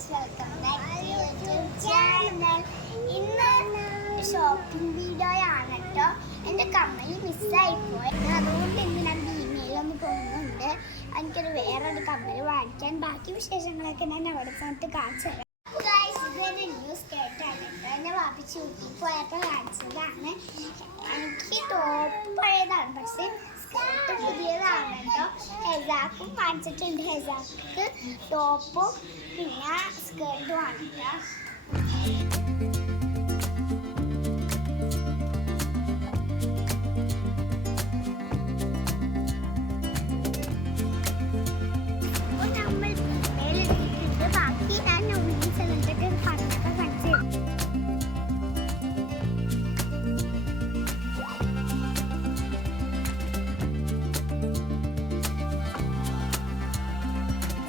Guys, welcome back to YouTube channel. ഇന്ന് shopping video ആണ് കേട്ടോ. എൻ്റെ കമ്മൽ മിസ്സായിപ്പോയി, അതുകൊണ്ട് ഇന്ന് ഞാൻ ഭീമയിലൊന്ന് പോകുന്നുണ്ട്. എനിക്കൊരു വേറൊരു കമ്മൽ വാങ്ങിക്കാൻ. ബാക്കി വിശേഷങ്ങളൊക്കെ ഞാൻ അവിടെ ചെന്നിട്ട് കാണിച്ചു തരാം. ഇതൊരു ന്യൂസ് കേട്ടാണ് കേട്ടോ. എൻ്റെ വാപ്പിച്ച് ഊട്ടി പോയപ്പോൾ കാണിച്ചതാണ്. എനിക്ക് ടോപ്പ് പഴയതാണ്, പക്ഷേ സ്കേർട്ട് പുതിയതാണ് കേട്ടോ. ഹെസാക്കും വാങ്ങിച്ചിട്ടുണ്ട്. ഹെസാക്ക് ടോപ്പും പിന്നെ സ്കേർട്ടും ആണ് കേട്ടോ.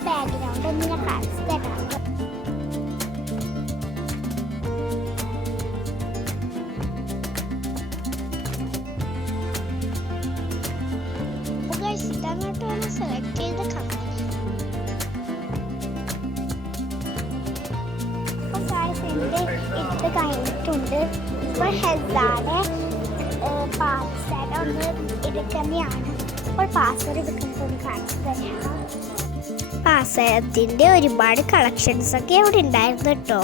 ബാക്ക്ഗ്രൗണ്ട് ഒന്ന് ഞാൻ കാണിച്ചു തരാം. ഇതാണ് സെലക്ട് ചെയ്ത കമ്പനി. ഇട്ട് കഴിഞ്ഞിട്ടുണ്ട്. ഇപ്പോൾ ഹെസാടെ പാസ്വേഡ് ഒന്ന് എടുക്കുന്നതാണ്. ഇപ്പോൾ പാസ്വേഡ് എടുക്കുന്നത് കാണിച്ചു തരാം. പാസ്വേഡിൻ്റെ ഒരുപാട് കളക്ഷൻസ് ഒക്കെ ഇവിടെ ഉണ്ടായിരുന്നു കേട്ടോ.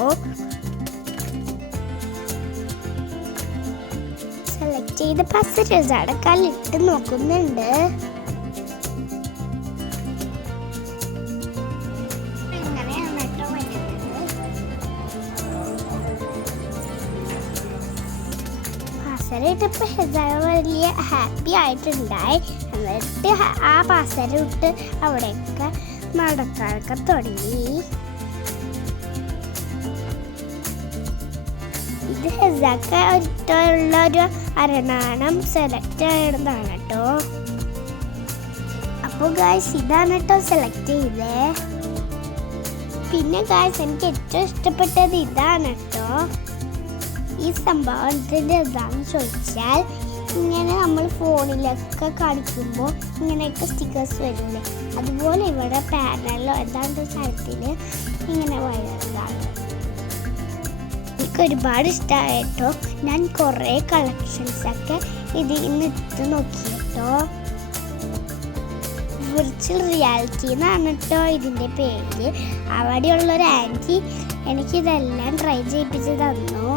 സെലക്ട് ചെയ്ത പാസ്വേഡ് അടക്കാലിട്ട് നോക്കുന്നുണ്ട്. പാസ്വേഡ് ഹെസായ വലിയ ഹാപ്പി ആയിട്ടുണ്ടായി. എന്നിട്ട് ആ പാസ്വേഡ് ഇട്ട് അവിടെയൊക്കെ നടക്കാനൊക്കെ തുടങ്ങി. ഇത് ഹെസാക്ക് ഉള്ള ഒരു അരണാണം സെലക്ട് ചെയ്യണതാണ് കേട്ടോ. അപ്പോൾ ഗായ്സ് ഇതാണ് കേട്ടോ സെലക്ട് ചെയ്തേ. പിന്നെ ഗായ്സ് എനിക്ക് ഏറ്റവും ഇഷ്ടപ്പെട്ടത് ഇതാണ് കേട്ടോ. ഈ സംഭവത്തിൻ്റെ എന്താണെന്ന് ചോദിച്ചാൽ, ഇങ്ങനെ നമ്മൾ ഫോണിലൊക്കെ കാണിക്കുമ്പോൾ ഇങ്ങനെയൊക്കെ സ്റ്റിക്കേഴ്സ് വരില്ലേ, അതുപോലെ ഇവിടെ പാനലിലോ ഏതാണ്ട് സ്ഥലത്തിൽ ഇങ്ങനെ വരുന്നതാണ്. എനിക്ക് ഒരുപാട് ഇഷ്ടമായിട്ടോ. ഞാൻ കുറേ കളക്ഷൻസൊക്കെ ഇതിൽ നിന്ന് ഇട്ട് നോക്കി കേട്ടോ. വിർച്വൽ റിയാലിറ്റി എന്നാണ് കേട്ടോ ഇതിൻ്റെ പേര്. അവിടെയുള്ളൊരു ആൻറ്റി എനിക്കിതെല്ലാം ട്രൈ ചെയ്യിപ്പിച്ച് തന്നു.